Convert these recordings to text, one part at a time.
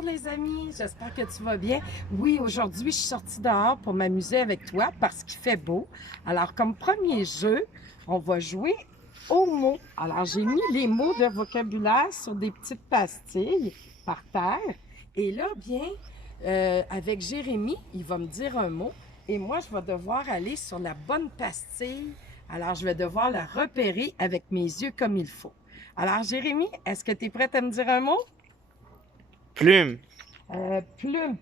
Bonjour les amis, j'espère que tu vas bien. Oui, aujourd'hui, je suis sortie dehors pour m'amuser avec toi parce qu'il fait beau. Alors, comme premier jeu, on va jouer aux mots. Alors, j'ai mis les mots de vocabulaire sur des petites pastilles par terre. Et là, bien, avec Jérémy, il va me dire un mot et moi, je vais devoir aller sur la bonne pastille. Alors, je vais devoir la repérer avec mes yeux comme il faut. Alors, Jérémy, est-ce que tu es prête à me dire un mot? Plume, Plume.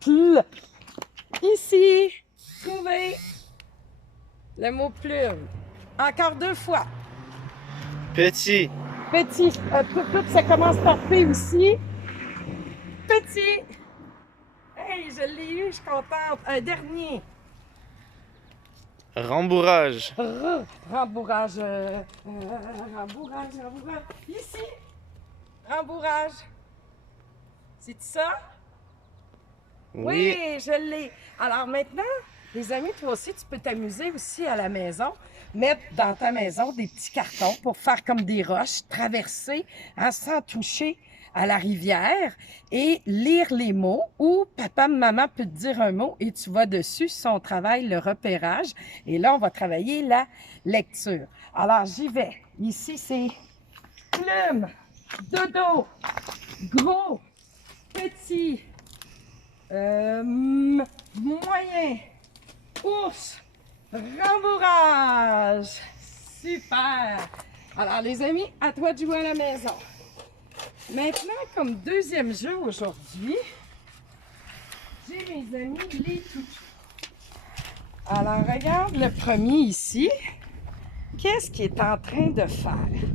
Pl. Ici, trouvez le mot plume. Encore deux fois. petit, Petit. Ça commence par P aussi. Petit. Hey, je l'ai eu, je suis contente. Un dernier. rembourrage, Rembourrage. Rembourrage. Ici. Rembourrage. C'est ça? oui, Oui, je l'ai. Alors maintenant, les amis, toi aussi, tu peux t'amuser aussi à la maison. Mettre dans ta maison des petits cartons pour faire comme des roches, traverser sans toucher à la rivière et lire les mots ou papa, maman peut te dire un mot et tu vas dessus, son travail, le repérage. Et là, on va travailler la lecture. Alors, j'y vais. Ici, c'est plume, dodo, gros, petit, moyen, ours, rembourrage. Super. Alors, les amis, à toi de jouer à la maison. Maintenant, comme deuxième jeu aujourd'hui, j'ai mes amis les toutous. Alors, regarde le premier ici. Qu'est-ce qu'il est en train de faire?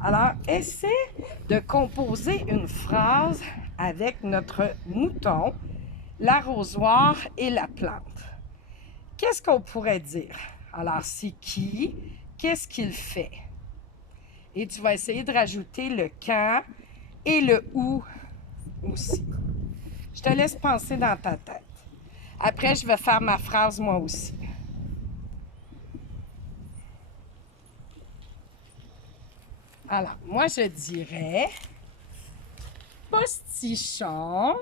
Alors, essaie de composer une phrase avec notre mouton, l'arrosoir et la plante. Qu'est-ce qu'on pourrait dire? Alors, c'est qui? Qu'est-ce qu'il fait? Et tu vas essayer de rajouter le quand et le où aussi. Je te laisse penser dans ta tête. Après, je vais faire ma phrase moi aussi. Alors, moi, je dirais postichon,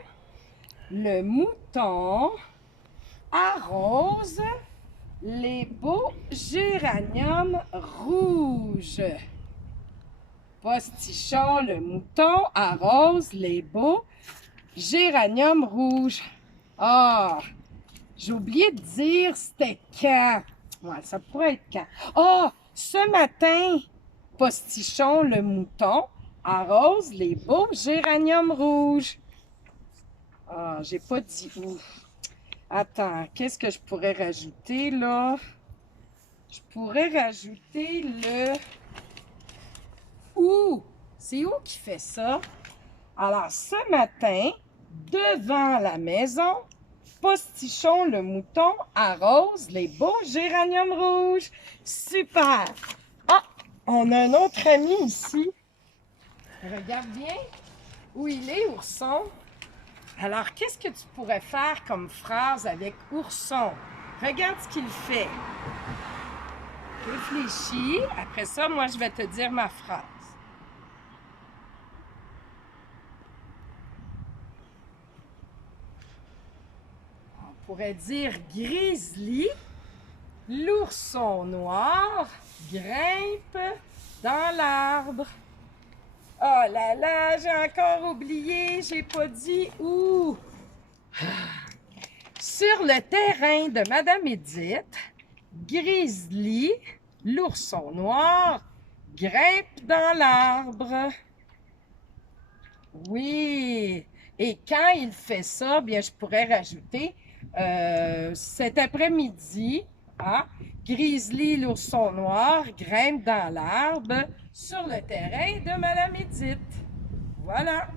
le mouton arrose les beaux géraniums rouges. Postichon, le mouton arrose les beaux géraniums rouges. Ah, j'ai oublié de dire c'était quand. Ouais, ça pourrait être quand. Ah, ce matin, Postichon, le mouton arrose les beaux géraniums rouges. Ah, j'ai pas dit où. Attends, qu'est-ce que je pourrais rajouter là? Je pourrais rajouter le où. C'est où qui fait ça? Alors, ce matin, devant la maison, Postichon le mouton arrose les beaux géraniums rouges. Super! Ah, on a un autre ami ici. Regarde bien où il est, ourson. Alors, qu'est-ce que tu pourrais faire comme phrase avec ourson? Regarde ce qu'il fait. Réfléchis. Après ça, moi, je vais te dire ma phrase. On pourrait dire grizzly, l'ourson noir grimpe dans l'arbre. Oh là là, j'ai encore oublié, j'ai pas dit où. Sur le terrain de Madame Edith, Grizzly, l'ourson noir, grimpe dans l'arbre. Oui. Et quand il fait ça, bien, je pourrais rajouter cet après-midi, hein, Grizzly, l'ourson noir, grimpe dans l'arbre sur le terrain de Madame Edith. Voilà.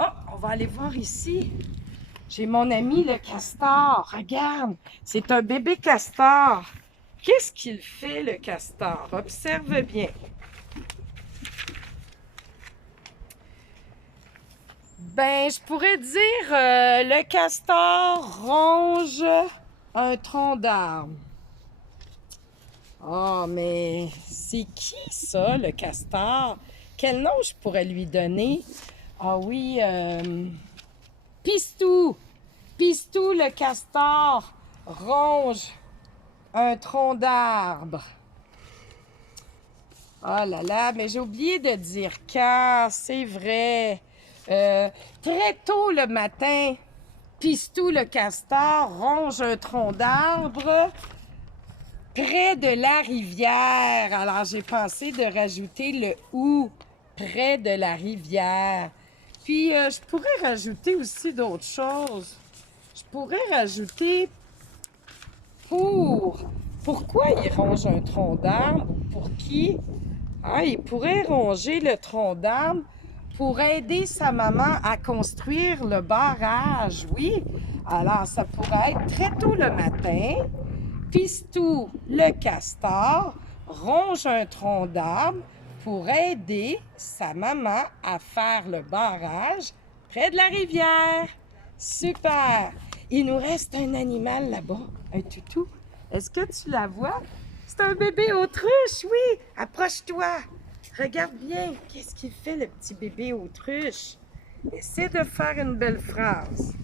Oh, on va aller voir ici. J'ai mon ami le castor. Regarde, c'est un bébé castor. Qu'est-ce qu'il fait, le castor? Observe bien. Ben, je pourrais dire le castor ronge un tronc d'arbre. Oh, mais c'est qui ça, le castor? Quel nom je pourrais lui donner? Ah oui, Pistou. Pistou, le castor, ronge un tronc d'arbre. Oh là là, mais j'ai oublié de dire quand, c'est vrai. Très tôt le matin, Pistou, le castor, ronge un tronc d'arbre près de la rivière. Alors, j'ai pensé de rajouter le « ou » près de la rivière. Puis, je pourrais rajouter aussi d'autres choses. Je pourrais rajouter pour. Pourquoi il ronge un tronc d'arbre? Pour qui? Ah, il pourrait ronger le tronc d'arbre pour aider sa maman à construire le barrage, oui. Alors, ça pourrait être très tôt le matin. Pistou, le castor, ronge un tronc d'arbre pour aider sa maman à faire le barrage près de la rivière. Super! Il nous reste un animal là-bas, un toutou. Est-ce que tu la vois? C'est un bébé autruche, oui! Approche-toi! Regarde bien, qu'est-ce qu'il fait le petit bébé autruche? Essaie de faire une belle phrase.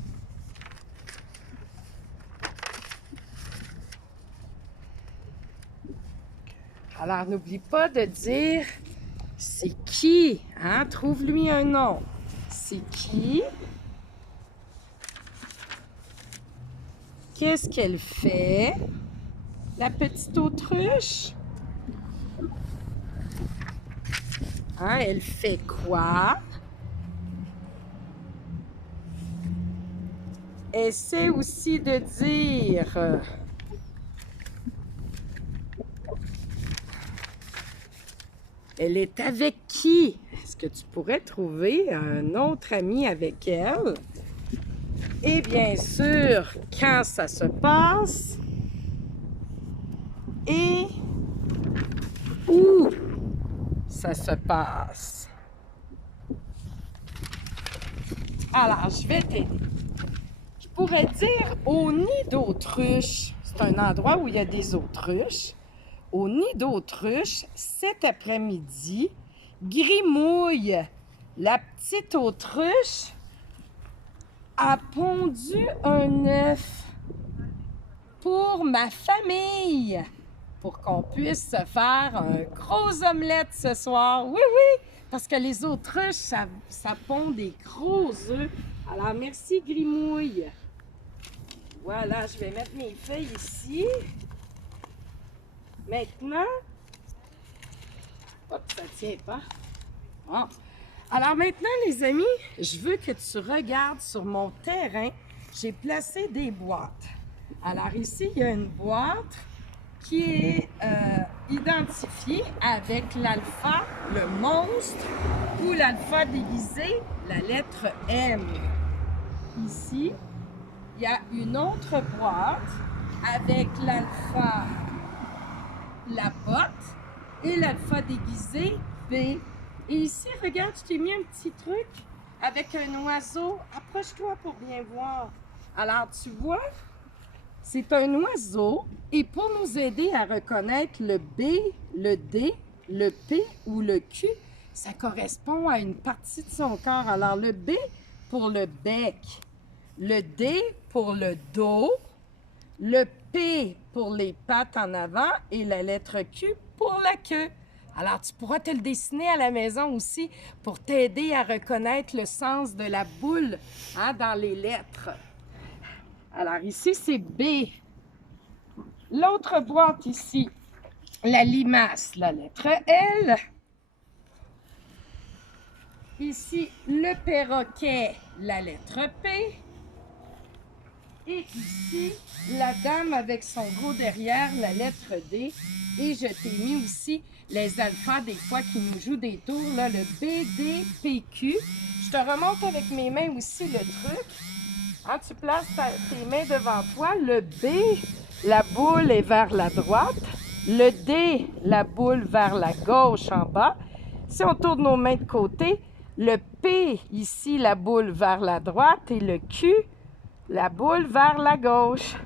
Alors, n'oublie pas de dire c'est qui, hein? Trouve-lui un nom. C'est qui? Qu'est-ce qu'elle fait? La petite autruche? Hein, elle fait quoi? Essaie aussi de dire... Elle est avec qui? Est-ce que tu pourrais trouver un autre ami avec elle? Et bien sûr, quand ça se passe et où ça se passe. Alors, je vais t'aider. Je pourrais dire au nid d'autruche. C'est un endroit où il y a des autruches. Au nid d'autruche, cet après-midi, Grimouille, la petite autruche, a pondu un œuf pour ma famille, pour qu'on puisse se faire un gros omelette ce soir. Oui, oui, parce que les autruches, ça pond des gros œufs. Alors, merci Grimouille. Voilà, je vais mettre mes feuilles ici. Maintenant, hop, ça tient pas. Bon. Alors maintenant, les amis, je veux que tu regardes sur mon terrain. J'ai placé des boîtes. Alors ici, il y a une boîte qui est identifiée avec l'alpha, le monstre, ou l'alpha déguisé, la lettre M. Ici, il y a une autre boîte avec l'alpha, la botte, et l'alpha déguisé, B. Et ici, regarde, je t'ai mis un petit truc avec un oiseau. Approche-toi pour bien voir. Alors, tu vois, c'est un oiseau. Et pour nous aider à reconnaître le B, le D, le P ou le Q, ça correspond à une partie de son corps. Alors, le B pour le bec, le D pour le dos, le P pour les pattes en avant et la lettre Q pour la queue. Alors, tu pourras te le dessiner à la maison aussi pour t'aider à reconnaître le sens de la boule dans les lettres. Alors, ici, c'est B. L'autre boîte ici, la limace, la lettre L. Ici, le perroquet, la lettre P. Et ici, la dame avec son gros derrière, la lettre D. Et je t'ai mis aussi les alphas des fois qui nous jouent des tours, là, le B, D, P, Q. Je te remonte avec mes mains aussi le truc. Hein, tu places tes mains devant toi. Le B, la boule est vers la droite. Le D, la boule vers la gauche en bas. Si on tourne nos mains de côté, le P, ici, la boule vers la droite. Et le Q, la boule vers la gauche.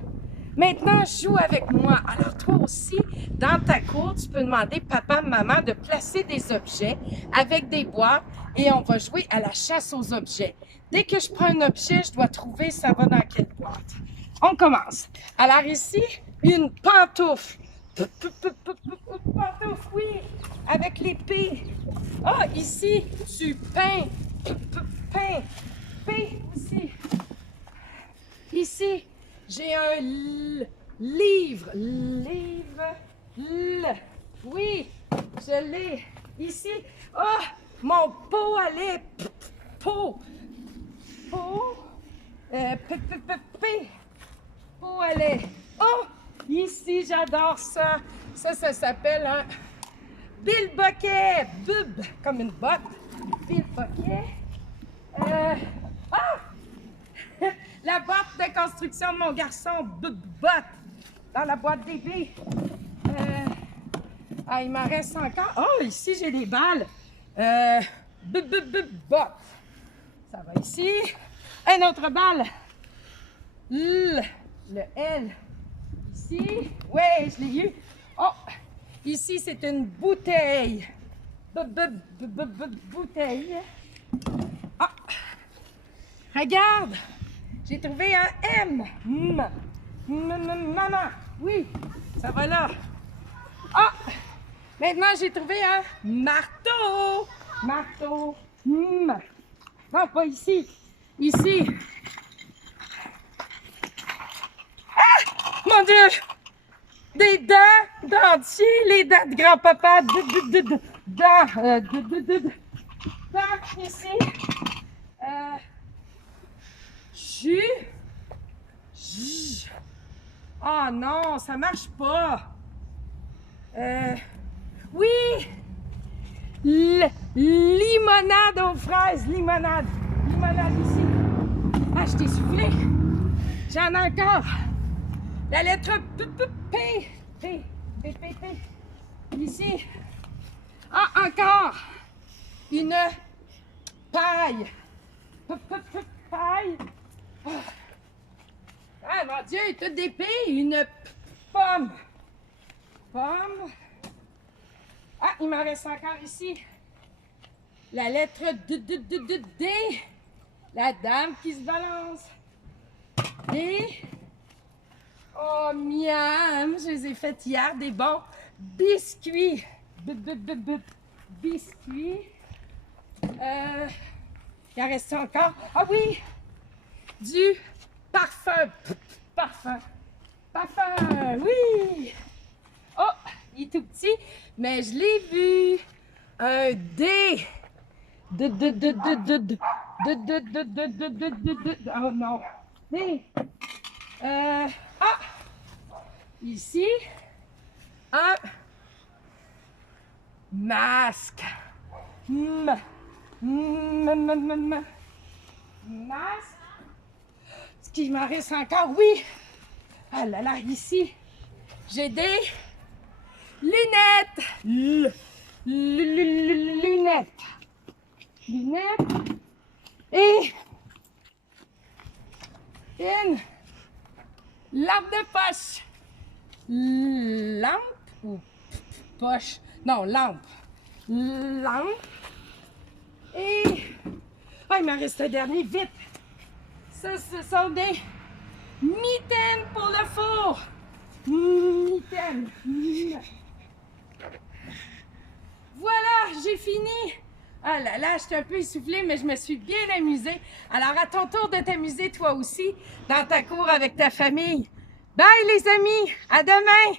Maintenant, joue avec moi. Alors, toi aussi, dans ta cour, tu peux demander papa, maman de placer des objets avec des boîtes et on va jouer à la chasse aux objets. Dès que je prends un objet, je dois trouver ça va dans quelle boîte. On commence. Alors ici, une pantoufle. Pantoufle, oui, avec l'épée. Ah, ici, du pain. Pain. Pain aussi. Ici, j'ai un livre. Oui, je l'ai. Ici, oh, mon pot à lait. Pot. Pot à lait. Oh, ici, j'adore ça. Ça s'appelle un bilboquet. Bub, comme une botte. Bilboquet. La boîte de construction de mon garçon, botte, dans la boîte bébé. Il m'en reste encore. Oh, ici, j'ai des balles. Botte. Ça va ici. Une autre balle. Le L. Ici. Oui, je l'ai eu. Oh, ici, c'est une bouteille. Bouteille. Ah, regarde. J'ai trouvé un M. Maman. Oui, ça va là. Ah! Maintenant, j'ai trouvé un marteau. Marteau. Non, pas ici. Ici. Ah! Mon Dieu! Des dents dentiers, les dents de grand-papa. Dents ici. Oh non, ça marche pas. Oui! Limonade aux fraises, limonade. Limonade ici. Ah, je t'ai soufflé. J'en ai encore. La lettre P. Ici. Ah, encore. Une paille. Paille. Ah, mon Dieu, toutes des P. Une pomme. Pomme. Ah, il m'en reste encore ici. La lettre D. La dame qui se balance. D. Oh, miam. Je les ai faites hier. Des bons biscuits. Biscuits. Il en reste encore. Ah oui. Du parfum. Parfum. Oui. Oh, il est tout petit, mais je l'ai vu. Un D. Oh non. D. Ici. Un masque. Masque. Ce qui m'en reste encore, oui. Ah là là, ici, j'ai des lunettes. Lunettes. Et une lampe de poche. Lampe ou poche? Non, lampe. Lampe. Et il m'en reste un dernier, vite. Ça, ce sont des mitaines pour le four. Mitaines. Voilà, j'ai fini. Ah là là, j'étais un peu essoufflée, mais je me suis bien amusée. Alors, à ton tour de t'amuser toi aussi dans ta cour avec ta famille. Bye les amis, à demain.